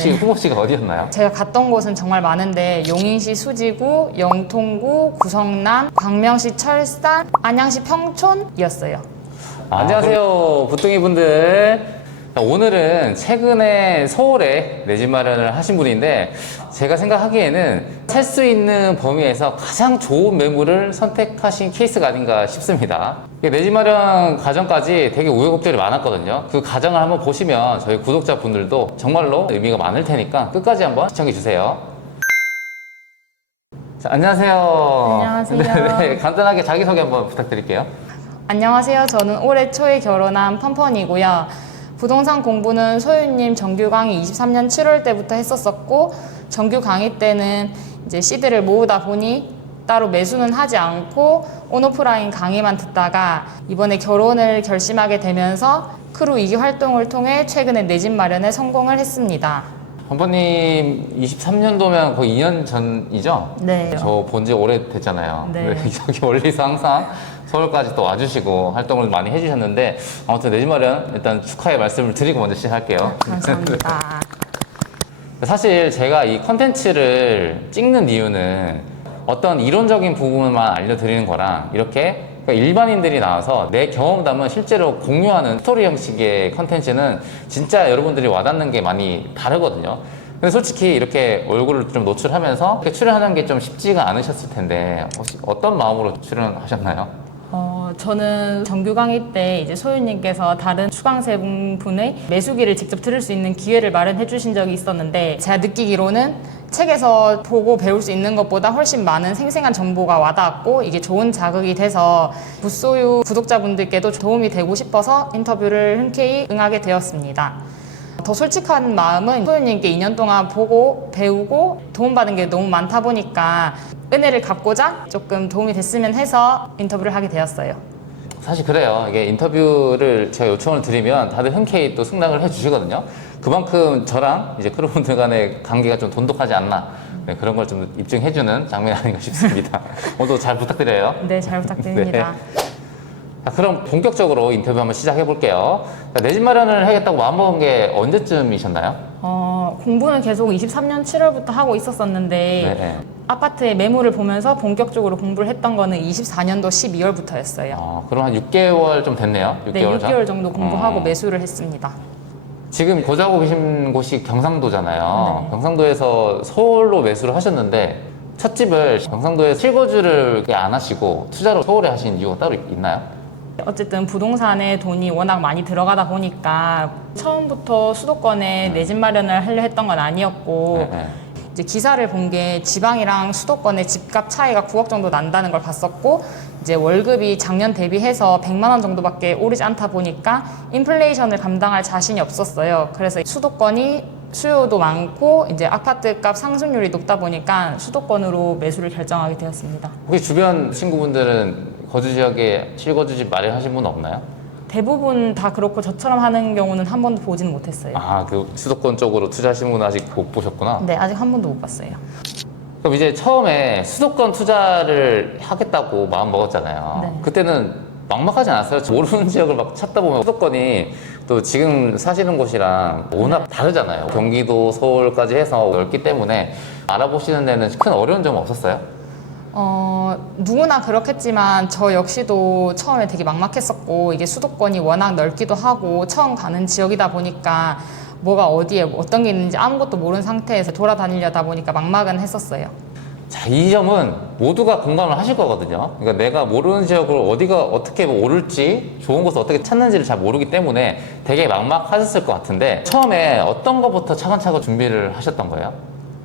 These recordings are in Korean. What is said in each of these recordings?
혹시 후보지가 어디였나요? 제가 갔던 곳은 정말 많은데 용인시 수지구, 영통구, 구성남, 광명시 철산, 안양시 평촌이었어요. 안녕하세요, 부뚱이 분들. 오늘은 최근에 서울에 내 집 마련을 하신 분인데 제가 생각하기에는 살 수 있는 범위에서 가장 좋은 매물을 선택하신 케이스가 아닌가 싶습니다. 내 집 마련 과정까지 되게 우여곡절이 많았거든요. 그 과정을 한번 보시면 저희 구독자분들도 정말로 의미가 많을 테니까 끝까지 한번 시청해 주세요. 자, 안녕하세요. 안녕하세요. 네, 간단하게 자기소개 한번 부탁드릴게요. 안녕하세요. 저는 올해 초에 결혼한 펀펀이고요. 부동산 공부는 소유님 정규 강의 23년 7월 때부터 했었었고, 정규 강의 때는 이제 시드를 모으다 보니 따로 매수는 하지 않고 온오프라인 강의만 듣다가 이번에 결혼을 결심하게 되면서 크루 2기 활동을 통해 최근에 내 집 마련에 성공을 했습니다. 한번님 23년도면 거의 2년 전이죠? 네. 저 본 지 오래됐잖아요. 네. 여기 멀리서 항상 서울까지 또 와주시고 활동을 많이 해주셨는데 아무튼 내 집 마련 일단 축하의 말씀을 드리고 먼저 시작할게요. 감사합니다. 사실 제가 이 컨텐츠를 찍는 이유는 어떤 이론적인 부분만 알려드리는 거랑 이렇게 그러니까 일반인들이 나와서 내 경험담은 실제로 공유하는 스토리 형식의 컨텐츠는 진짜 여러분들이 와닿는 게 많이 다르거든요. 근데 솔직히 이렇게 얼굴을 좀 노출하면서 이렇게 출연하는 게 좀 쉽지가 않으셨을 텐데 혹시 어떤 마음으로 출연하셨나요? 저는 정규 강의 때 이제 소유님께서 다른 수강생분의 매수기를 직접 들을 수 있는 기회를 마련해 주신 적이 있었는데 제가 느끼기로는 책에서 보고 배울 수 있는 것보다 훨씬 많은 생생한 정보가 와닿았고 이게 좋은 자극이 돼서 부소유 구독자분들께도 도움이 되고 싶어서 인터뷰를 흔쾌히 응하게 되었습니다. 더 솔직한 마음은 소유님께 2년 동안 보고 배우고 도움받은 게 너무 많다 보니까 은혜를 갚고자 조금 도움이 됐으면 해서 인터뷰를 하게 되었어요. 사실 그래요. 이게 인터뷰를 제가 요청을 드리면 다들 흔쾌히 또 승낙을 해주시거든요. 그만큼 저랑 이제 크루분들 간의 관계가 좀 돈독하지 않나. 네, 그런 걸 좀 입증해주는 장면이 아닌가 싶습니다. 오늘도 잘 부탁드려요. 네, 잘 부탁드립니다. 네. 자, 그럼 본격적으로 인터뷰 한번 시작해 볼게요. 내 집 마련을 하겠다고 마음먹은 게 언제쯤이셨나요? 공부는 계속 23년 7월부터 하고 있었었는데 네. 아파트의 매물을 보면서 본격적으로 공부를 했던 거는 24년도 12월부터였어요. 그럼 한 6개월 좀 됐네요. 6개월 네, 전? 6개월 정도 공부하고 매수를 했습니다. 지금 거주하고 계신 곳이 경상도잖아요. 네. 경상도에서 서울로 매수를 하셨는데 첫 집을 경상도에 실거주를 안 하시고 투자로 서울에 하신 이유가 따로 있나요? 어쨌든 부동산에 돈이 워낙 많이 들어가다 보니까 처음부터 수도권에 내 집 마련을 하려 했던 건 아니었고 네. 이제 기사를 본 게 지방이랑 수도권의 집값 차이가 9억 정도 난다는 걸 봤었고 이제 월급이 작년 대비해서 100만 원 정도밖에 오르지 않다 보니까 인플레이션을 감당할 자신이 없었어요. 그래서 수도권이 수요도 많고 이제 아파트 값 상승률이 높다 보니까 수도권으로 매수를 결정하게 되었습니다. 혹시 주변 친구분들은 거주 지역에 실거주집 마련하신 분 없나요? 대부분 다 그렇고 저처럼 하는 경우는 한 번도 보지는 못했어요. 그 수도권 쪽으로 투자하시는 분은 아직 못 보셨구나. 네, 아직 한 번도 못 봤어요. 그럼 이제 처음에 수도권 투자를 하겠다고 마음 먹었잖아요. 네. 그때는 막막하지 않았어요? 모르는 지역을 막 찾다 보면 수도권이 또 지금 사시는 곳이랑 워낙 다르잖아요. 경기도, 서울까지 해서 넓기 때문에 알아보시는 데는 큰 어려운 점은 없었어요? 누구나 그렇겠지만 저 역시도 처음에 되게 막막했었고 이게 수도권이 워낙 넓기도 하고 처음 가는 지역이다 보니까 뭐가 어디에 어떤 게 있는지 아무것도 모르는 상태에서 돌아다니려다 보니까 막막은 했었어요. 자, 이 점은 모두가 공감을 하실 거거든요. 그러니까 내가 모르는 지역을 어디가 어떻게 오를지 좋은 곳을 어떻게 찾는지를 잘 모르기 때문에 되게 막막하셨을 것 같은데 처음에 어떤 것부터 차근차근 준비를 하셨던 거예요?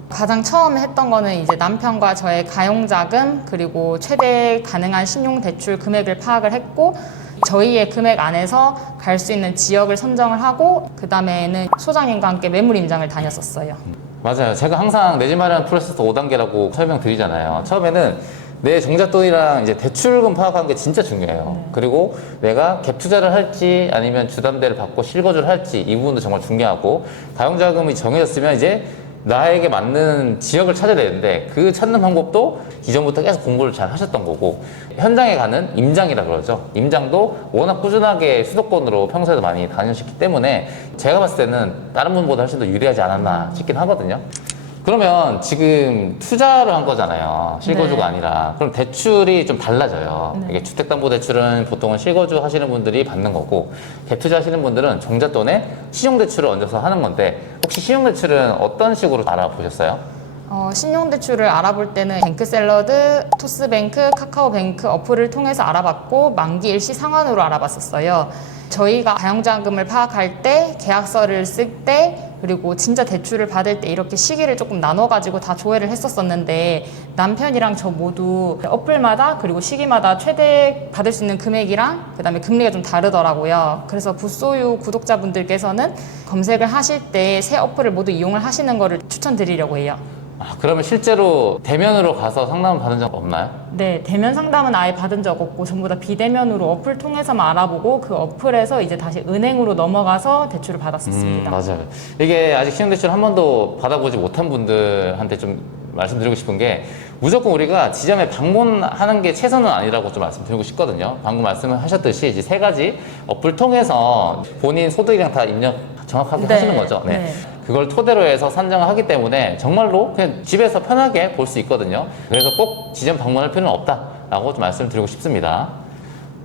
가장 처음에 했던 거는 이제 남편과 저의 가용자금 그리고 최대 가능한 신용대출 금액을 파악을 했고 저희의 금액 안에서 갈 수 있는 지역을 선정을 하고 그 다음에는 소장님과 함께 매물 임장을 다녔었어요. 맞아요. 제가 항상 내 집 마련 프로세스 5단계라고 설명드리잖아요. 처음에는 내 종잣돈이랑 이제 대출금 파악하는 게 진짜 중요해요. 그리고 내가 갭 투자를 할지 아니면 주담대를 받고 실거주를 할지 이 부분도 정말 중요하고 가용자금이 정해졌으면 이제 나에게 맞는 지역을 찾아야 되는데 그 찾는 방법도 이전부터 계속 공부를 잘 하셨던 거고 현장에 가는 임장이라 그러죠. 임장도 워낙 꾸준하게 수도권으로 평소에도 많이 다니셨기 때문에 제가 봤을 때는 다른 분보다 훨씬 더 유리하지 않았나 싶긴 하거든요. 그러면 지금 투자를 한 거잖아요. 실거주가 네. 아니라. 그럼 대출이 좀 달라져요. 네. 이게 주택담보대출은 보통은 실거주 하시는 분들이 받는 거고 갭투자 하시는 분들은 종잣돈에 신용대출을 얹어서 하는 건데 혹시 신용대출은 어떤 식으로 알아보셨어요? 신용대출을 알아볼 때는 뱅크샐러드, 토스뱅크, 카카오뱅크 어플을 통해서 알아봤고 만기 일시 상환으로 알아봤었어요. 저희가 가용자금을 파악할 때, 계약서를 쓸 때, 그리고 진짜 대출을 받을 때 이렇게 시기를 조금 나눠가지고 다 조회를 했었었는데 남편이랑 저 모두 어플마다 그리고 시기마다 최대 받을 수 있는 금액이랑 그다음에 금리가 좀 다르더라고요. 그래서 부소유 구독자분들께서는 검색을 하실 때 새 어플을 모두 이용을 하시는 거를 추천드리려고 해요. 그러면 실제로 대면으로 가서 상담을 받은 적 없나요? 네, 대면 상담은 아예 받은 적 없고 전부 다 비대면으로 어플 통해서만 알아보고 그 어플에서 이제 다시 은행으로 넘어가서 대출을 받았었습니다. 맞아요. 이게 아직 신용대출 한 번도 받아보지 못한 분들한테 좀 말씀드리고 싶은 게 무조건 우리가 지점에 방문하는 게 최선은 아니라고 좀 말씀드리고 싶거든요. 방금 말씀하셨듯이 이제 세 가지 어플 통해서 본인 소득이랑 다 입력 정확하게 네, 하시는 거죠. 네. 그걸 토대로 해서 산정을 하기 때문에 정말로 그냥 집에서 편하게 볼 수 있거든요. 그래서 꼭 지점 방문할 필요는 없다라고 좀 말씀드리고 싶습니다.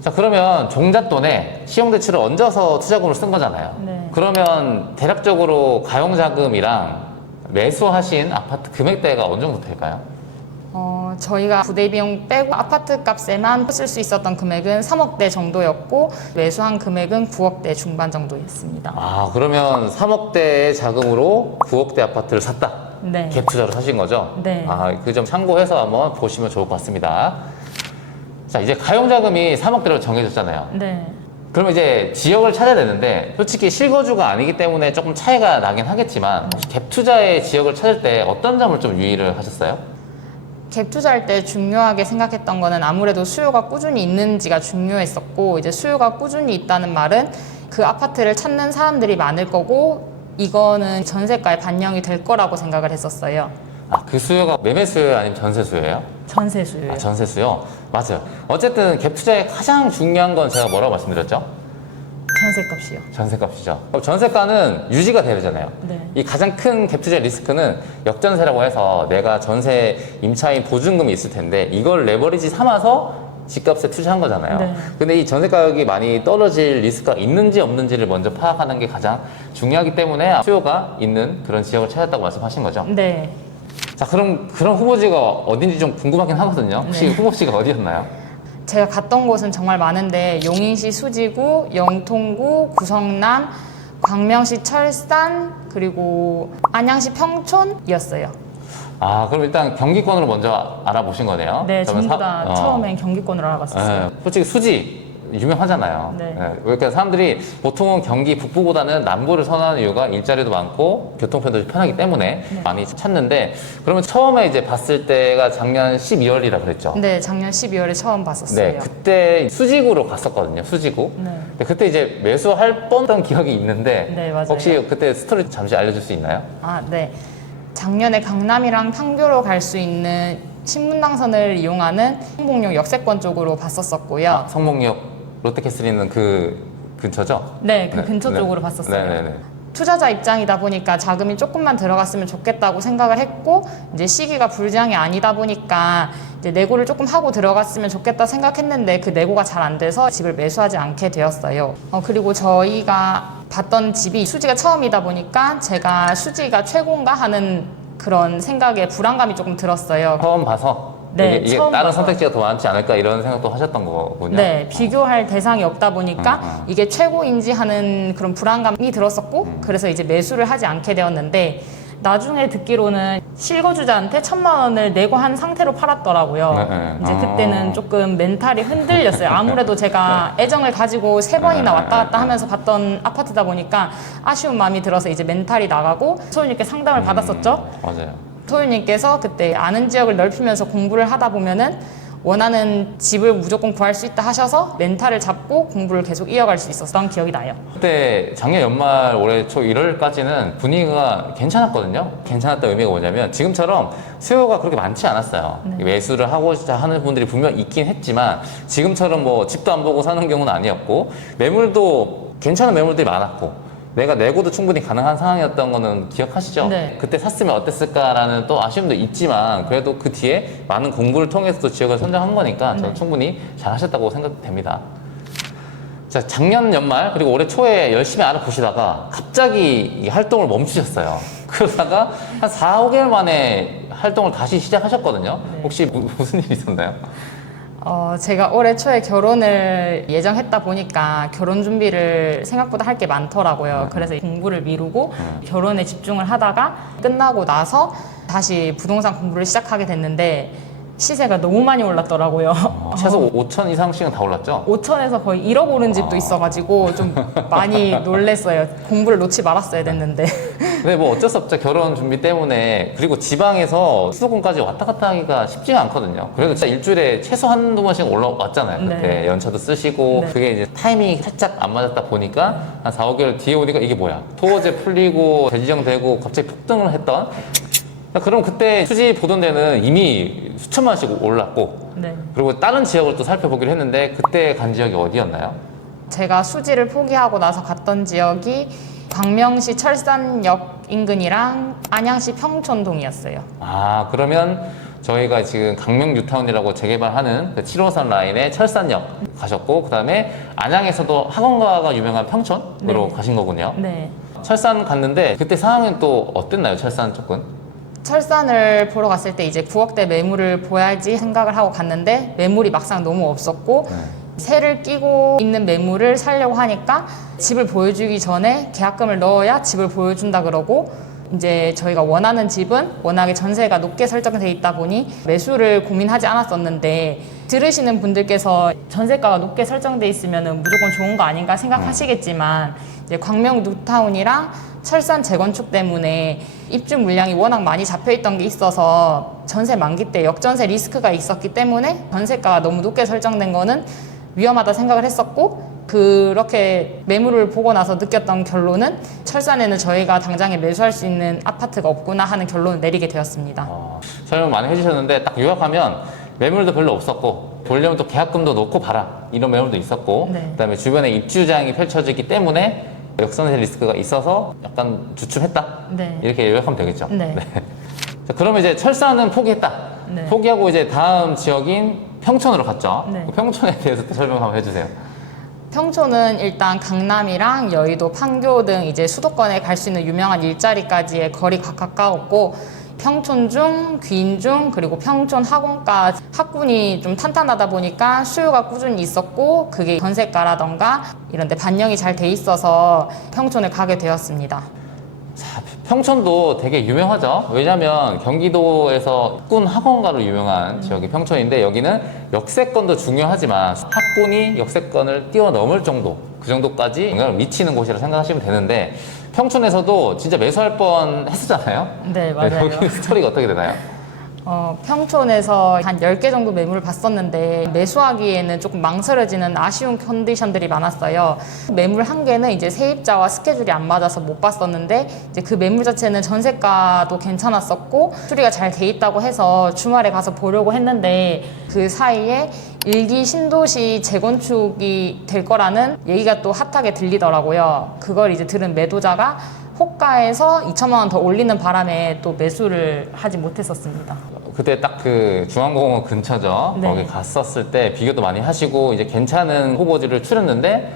자, 그러면 종잣돈에 신용대출을 얹어서 투자금을 쓴 거잖아요. 네. 그러면 대략적으로 가용자금이랑 매수하신 아파트 금액대가 어느 정도 될까요? 저희가 부대 비용 빼고 아파트 값에만 쓸 수 있었던 금액은 3억대 정도였고 매수한 금액은 9억대 중반 정도였습니다. 그러면 3억대의 자금으로 9억대 아파트를 샀다. 네. 갭 투자로 사신 거죠? 네. 그 점 참고해서 한번 보시면 좋을 것 같습니다. 자, 이제 가용자금이 3억대로 정해졌잖아요. 네. 그러면 이제 지역을 찾아야 되는데 솔직히 실거주가 아니기 때문에 조금 차이가 나긴 하겠지만 혹시 갭 투자의 지역을 찾을 때 어떤 점을 좀 유의를 하셨어요? 갭 투자할 때 중요하게 생각했던 거는 아무래도 수요가 꾸준히 있는지가 중요했었고 이제 수요가 꾸준히 있다는 말은 그 아파트를 찾는 사람들이 많을 거고 이거는 전세가에 반영이 될 거라고 생각을 했었어요. 그 수요가 매매 수요 아니면 전세 수요예요? 전세 수요요. 전세 수요? 맞아요. 어쨌든 갭 투자의 가장 중요한 건 제가 뭐라고 말씀드렸죠? 전세값이요. 전세값이죠. 그럼 전세가는 유지가 돼야 되잖아요. 네. 이 가장 큰 갭 투자의 리스크는 역전세라고 해서 내가 전세 임차인 보증금이 있을 텐데 이걸 레버리지 삼아서 집값에 투자한 거잖아요. 네. 근데 이 전세 가격이 많이 떨어질 리스크가 있는지 없는지를 먼저 파악하는 게 가장 중요하기 때문에 수요가 있는 그런 지역을 찾았다고 말씀하신 거죠. 네. 자, 그럼 그런 후보지가 어딘지 좀 궁금하긴 하거든요. 혹시 네. 후보지가 어디였나요? 제가 갔던 곳은 정말 많은데 용인시 수지구, 영통구, 구성남, 광명시 철산, 그리고 안양시 평촌이었어요. 그럼 일단 경기권으로 먼저 알아보신 거네요. 네, 그러면 전부 다 처음엔 경기권으로 알아봤었어요. 네, 솔직히 수지 유명하잖아요. 네. 그러니까 사람들이 보통은 경기 북부보다는 남부를 선호하는 이유가 일자리도 많고 교통편도 편하기 때문에 많이 찾는데 그러면 처음에 이제 봤을 때가 작년 12월이라 그랬죠. 네, 작년 12월에 처음 봤었어요. 네, 그때 수지구로 갔었거든요. 수지구. 네. 근데 그때 이제 매수할 뻔했던 기억이 있는데 네, 맞아요. 혹시 그때 스토리 잠시 알려줄 수 있나요? 네. 작년에 강남이랑 판교로 갈 수 있는 신분당선을 이용하는 성북역 역세권 쪽으로 봤었었고요. 성목역 롯데캐슬 있는 그 근처죠? 네, 그 근처 쪽으로 봤었어요. 네네네. 투자자 입장이다 보니까 자금이 조금만 들어갔으면 좋겠다고 생각을 했고 이제 시기가 불장이 아니다 보니까 이제 내고를 조금 하고 들어갔으면 좋겠다 생각했는데 그 내고가 잘 안 돼서 집을 매수하지 않게 되었어요. 그리고 저희가 봤던 집이 수지가 처음이다 보니까 제가 수지가 최고인가 하는 그런 생각에 불안감이 조금 들었어요. 처음 봐서 네, 이게 처음 다른 봐서. 선택지가 더 많지 않을까 이런 생각도 하셨던 거군요. 네, 비교할 대상이 없다 보니까 이게 최고인지 하는 그런 불안감이 들었었고 그래서 이제 매수를 하지 않게 되었는데 나중에 듣기로는 실거주자한테 1,000만 원을 내고 한 상태로 팔았더라고요. 네. 이제 그때는 조금 멘탈이 흔들렸어요. 아무래도 제가 애정을 가지고 3번이나 왔다 갔다 하면서 봤던 아파트다 보니까 아쉬운 마음이 들어서 이제 멘탈이 나가고 소유님께 상담을 받았었죠. 맞아요. 소유님께서 그때 아는 지역을 넓히면서 공부를 하다 보면은 원하는 집을 무조건 구할 수 있다 하셔서 멘탈을 잡고 공부를 계속 이어갈 수 있었던 기억이 나요. 그때 작년 연말 올해 초 1월까지는 분위기가 괜찮았거든요. 괜찮았던 의미가 뭐냐면 지금처럼 수요가 그렇게 많지 않았어요. 매수를 하고자 하는 분들이 분명 있긴 했지만 지금처럼 뭐 집도 안 보고 사는 경우는 아니었고 매물도 괜찮은 매물들이 많았고 내가 내고도 충분히 가능한 상황이었던 거는 기억하시죠? 네. 그때 샀으면 어땠을까라는 또 아쉬움도 있지만 그래도 그 뒤에 많은 공부를 통해서 또 지역을 선정한 거니까 저는 충분히 잘 하셨다고 생각됩니다. 자, 작년 연말 그리고 올해 초에 열심히 알아보시다가 갑자기 이 활동을 멈추셨어요. 그러다가 한 4, 5개월 만에 활동을 다시 시작하셨거든요. 혹시 무슨 일이 있었나요? 제가 올해 초에 결혼을 예정했다 보니까 결혼 준비를 생각보다 할 게 많더라고요. 그래서 공부를 미루고 결혼에 집중을 하다가 끝나고 나서 다시 부동산 공부를 시작하게 됐는데 시세가 너무 많이 올랐더라고요. 최소 5천 이상씩은 다 올랐죠? 5천에서 거의 1억 오른 집도 있어가지고 좀 많이 놀랬어요. 공부를 놓지 말았어야 됐는데. 근데 뭐 어쩔 수 없죠. 결혼 준비 때문에. 그리고 지방에서 수도권까지 왔다 갔다 하기가 쉽지가 않거든요. 그래도 진짜 일주일에 최소 한두 번씩 올라왔잖아요. 그때 네. 연차도 쓰시고. 네. 그게 이제 타이밍이 살짝 안 맞았다 보니까 한 4, 5개월 뒤에 오니까 이게 뭐야. 토어제 풀리고 대지정되고 갑자기 폭등을 했던. 그럼 그때 수지 보던 데는 이미 수천만 원씩 올랐고. 네. 그리고 다른 지역을 또 살펴보기로 했는데 그때 간 지역이 어디였나요? 제가 수지를 포기하고 나서 갔던 지역이 광명시 철산역 인근이랑 안양시 평촌동이었어요. 아, 그러면 저희가 지금 강명 뉴타운이라고 재개발하는 그 7호선 라인의 철산역 가셨고, 그 다음에 안양에서도 학원가가 유명한 평촌으로 네. 가신 거군요. 네. 철산 갔는데 그때 상황은 또 어땠나요? 철산 쪽은? 철산을 보러 갔을 때 이제 9억대 매물을 보야지 생각을 하고 갔는데 매물이 막상 너무 없었고 세를 끼고 있는 매물을 사려고 하니까 집을 보여주기 전에 계약금을 넣어야 집을 보여준다 그러고 이제 저희가 원하는 집은 워낙에 전세가 높게 설정돼 있다 보니 매수를 고민하지 않았었는데 들으시는 분들께서 전세가가 높게 설정돼 있으면 무조건 좋은 거 아닌가 생각하시겠지만 이제 광명 뉴타운이랑 철산 재건축 때문에 입주 물량이 워낙 많이 잡혀있던 게 있어서 전세 만기 때 역전세 리스크가 있었기 때문에 전세가가 너무 높게 설정된 거는 위험하다 생각을 했었고 그렇게 매물을 보고 나서 느꼈던 결론은 철산에는 저희가 당장에 매수할 수 있는 아파트가 없구나 하는 결론을 내리게 되었습니다. 설명 많이 해주셨는데 딱 요약하면 매물도 별로 없었고 보려면 또 계약금도 놓고 봐라 이런 매물도 있었고 네. 그다음에 주변에 입주장이 펼쳐지기 때문에 역전세 리스크가 있어서 약간 주춤했다 네. 이렇게 요약하면 되겠죠. 네. 자, 그러면 이제 철산은 포기했다. 네. 포기하고 이제 다음 지역인 평촌으로 갔죠. 네. 그 평촌에 대해서 또 설명 한번 해주세요. 평촌은 일단 강남이랑 여의도, 판교 등 이제 수도권에 갈 수 있는 유명한 일자리까지의 거리가 가까웠고 평촌 중, 귀인 중, 그리고 평촌 학원가 학군이 좀 탄탄하다 보니까 수요가 꾸준히 있었고 그게 전세가라던가 이런 데 반영이 잘 돼 있어서 평촌을 가게 되었습니다. 자, 평촌도 되게 유명하죠. 왜냐면 경기도에서 학군 학원가로 유명한 지역이 평촌인데 여기는 역세권도 중요하지만 학군이 역세권을 뛰어넘을 정도 그 정도까지 영향을 미치는 곳이라 생각하시면 되는데 평촌에서도 진짜 매수할 뻔 했었잖아요. 네, 맞아요. 여기 스토리가 어떻게 되나요? 평촌에서 한 10개 정도 매물을 봤었는데 매수하기에는 조금 망설여지는 아쉬운 컨디션들이 많았어요. 매물 한 개는 이제 세입자와 스케줄이 안 맞아서 못 봤었는데 이제 그 매물 자체는 전세가도 괜찮았었고 수리가 잘 돼 있다고 해서 주말에 가서 보려고 했는데 그 사이에 일기 신도시 재건축이 될 거라는 얘기가 또 핫하게 들리더라고요. 그걸 이제 들은 매도자가 호가에서 2천만 원 더 올리는 바람에 또 매수를 하지 못했었습니다. 그때 딱 그 중앙공원 근처죠. 네. 거기 갔었을 때 비교도 많이 하시고 이제 괜찮은 후보지를 추렸는데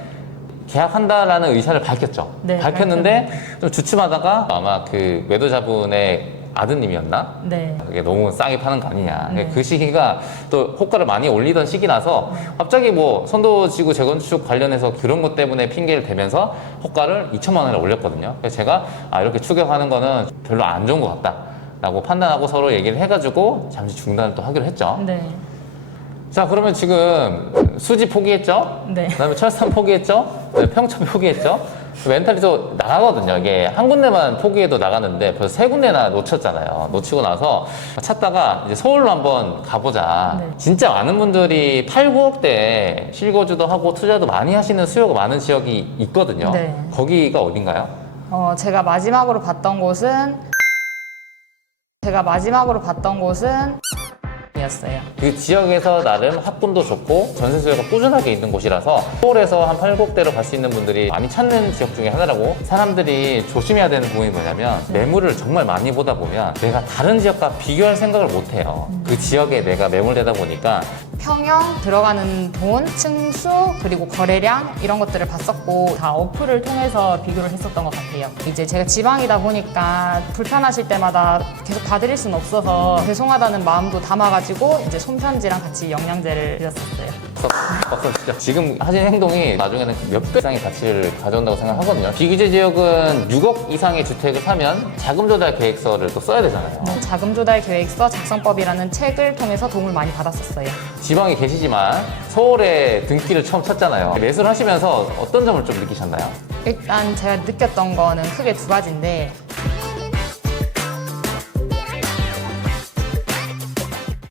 계약한다라는 의사를 밝혔죠. 네, 밝혔는데 좀 주춤하다가 아마 그 매도자분의 아드님이었나? 네. 그게 너무 싸게 파는 거 아니냐. 네. 그 시기가 또 호가를 많이 올리던 시기라서 갑자기 뭐 선도지구 재건축 관련해서 그런 것 때문에 핑계를 대면서 호가를 2천만 원에 올렸거든요. 그래서 제가 이렇게 추격하는 거는 별로 안 좋은 것 같다. 라고 판단하고 서로 얘기를 해가지고 잠시 중단을 또 하기로 했죠. 네. 자, 그러면 지금 수지 포기했죠? 네. 그다음에 철산 포기했죠? 네, 평촌 포기했죠? 멘탈이 또 나가거든요. 이게 한 군데만 포기해도 나가는데 벌써 세 군데나 놓쳤잖아요. 놓치고 나서 찾다가 이제 서울로 한번 가보자. 네. 진짜 많은 분들이 8, 9억대 실거주도 하고 투자도 많이 하시는 수요가 많은 지역이 있거든요. 네. 거기가 어딘가요? 제가 마지막으로 봤던 곳은 이었어요. 그 지역에서 나름 학군도 좋고 전세 수요가 꾸준하게 있는 곳이라서 서울에서 한 8, 9억대로 갈 수 있는 분들이 많이 찾는 지역 중에 하나라고. 사람들이 조심해야 되는 부분이 뭐냐면 매물을 정말 많이 보다 보면 내가 다른 지역과 비교할 생각을 못 해요. 그 지역에 내가 매몰되다 보니까 평형, 들어가는 돈, 층수, 그리고 거래량 이런 것들을 봤었고 다 어플을 통해서 비교를 했었던 것 같아요. 이제 제가 지방이다 보니까 불편하실 때마다 계속 봐드릴 수는 없어서 죄송하다는 마음도 담아가지고 이제 손편지랑 같이 영양제를 드렸었어요. 박수 치죠. 지금 하신 행동이 나중에는 몇 배 이상의 가치를 가져온다고 생각하거든요. 비규제 지역은 6억 이상의 주택을 사면 자금 조달 계획서를 또 써야 되잖아요. 자금 조달 계획서 작성법이라는 책을 통해서 도움을 많이 받았었어요. 지방에 계시지만 서울에 등기를 처음 쳤잖아요. 매수를 하시면서 어떤 점을 좀 느끼셨나요? 일단 제가 느꼈던 거는 크게 두 가지인데